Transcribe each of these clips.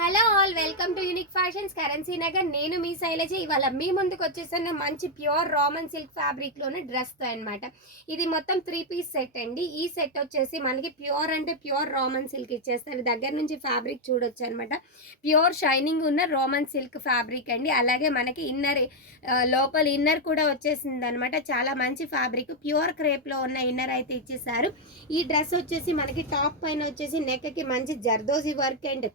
Hello all, welcome to unique fashions currency Nagar. నేను మీ శైలజ. ఇవాళ మీ ముందుకు వచ్చేసాను మంచి ప్యూర్ రామన్ సిల్క్ ఫ్యాబ్రిక్లోని డ్రెస్తో అనమాట. ఇది మొత్తం 3 పీస్ సెట్ అండి. ఈ సెట్ వచ్చేసి మనకి ప్యూర్ అంటే ప్యూర్ రామన్ సిల్క్ ఇచ్చేస్తారు. దగ్గర నుంచి ఫ్యాబ్రిక్ చూడొచ్చు అనమాట. ప్యూర్ షైనింగ్ ఉన్న రామన్ సిల్క్ ఫ్యాబ్రిక్ అండి. అలాగే మనకి లోపల ఇన్నర్ కూడా వచ్చేసింది అనమాట. చాలా మంచి ఫ్యాబ్రిక్, ప్యూర్ క్రేప్లో ఉన్న ఇన్నర్ అయితే ఇచ్చేసారు. ఈ డ్రెస్ వచ్చేసి మనకి టాప్ పైన వచ్చేసి నెక్కి మంచి zardozi work and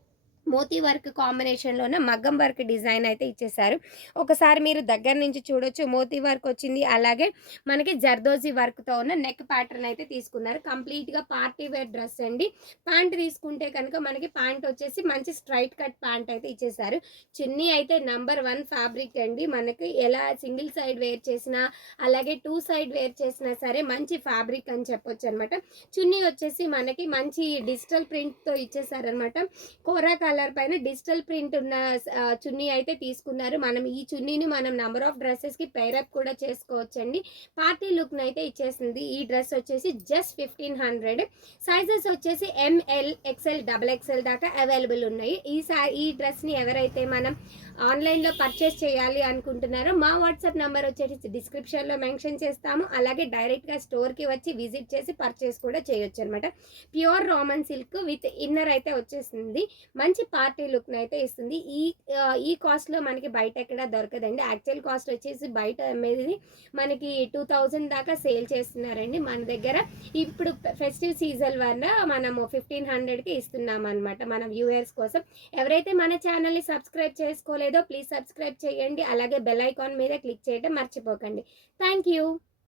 moti work కాంబినేషన్లోనే మగ్గం వర్క్ డిజైన్ అయితే ఇచ్చేసారు. ఒకసారి మీరు దగ్గర నుంచి చూడొచ్చు. మోతీ వర్క్ వచ్చింది, అలాగే మనకి జర్దోజీ వర్క్తో ఉన్న నెక్ ప్యాటర్న్ అయితే తీసుకున్నారు. కంప్లీట్గా పార్టీ వేర్ డ్రెస్ అండి. ప్యాంట్ తీసుకుంటే కనుక మనకి ప్యాంట్ వచ్చేసి మంచి స్ట్రైట్ కట్ ప్యాంట్ అయితే ఇచ్చేసారు. చున్నీ అయితే #1 ఫ్యాబ్రిక్ అండి. మనకి ఎలా సింగిల్ సైడ్ వేర్ చేసినా అలాగే 2 సైడ్ వేర్ చేసినా సరే మంచి ఫ్యాబ్రిక్ అని చెప్పొచ్చు అనమాట. చున్నీ వచ్చేసి మనకి మంచి డిజిటల్ ప్రింట్తో ఇచ్చేసారనమాట. కోరా కలర్ పైన డిజిటల్ ప్రింట్ ఉన్న చున్నీ అయితే తీసుకున్నారు. మనం ఈ చున్నీని మనం నెంబర్ ఆఫ్ డ్రెస్సెస్కి పేరప్ కూడా చేసుకోవచ్చండి. పార్టీ లుక్ అయితే ఇచ్చేసింది. ఈ డ్రెస్ వచ్చేసి జస్ట్ 1500. సైజెస్ వచ్చేసి ML, XL, XXL దాకా అవైలబుల్ ఉన్నాయి. ఈ డ్రెస్ని ఎవరైతే మనం ఆన్లైన్లో పర్చేస్ చేయాలి అనుకుంటున్నారో మా వాట్సాప్ నెంబర్ వచ్చేసి డిస్క్రిప్షన్లో మెన్షన్ చేస్తాము. అలాగే డైరెక్ట్గా స్టోర్కి వచ్చి విజిట్ చేసి పర్చేస్ కూడా చేయొచ్చు అనమాట. ప్యూర్ రామన్ సిల్క్ విత్ ఇన్నర్ అయితే వచ్చేసింది. మంచి పార్టీ లుక్ని అయితే ఇస్తుంది. ఈ కాస్ట్లో మనకి బయట ఎక్కడ దొరకదండి. యాక్చువల్ కాస్ట్ వచ్చేసి బయట అమ్మేది మనకి 2000 దాకా సేల్ చేస్తున్నారండి. మన దగ్గర ఇప్పుడు ఫెస్టివ్ సీజన్ వల్ల మనము 1500కి ఇస్తున్నాం అనమాట మన వ్యూయర్స్ కోసం. ఎవరైతే మన ఛానల్ని సబ్స్క్రైబ్ చేసుకోలేదో ప్లీజ్ సబ్స్క్రైబ్ చేయండి. అలాగే బెల్ ఐకాన్ మీద క్లిక్ చేయడం మర్చిపోకండి. Thank you.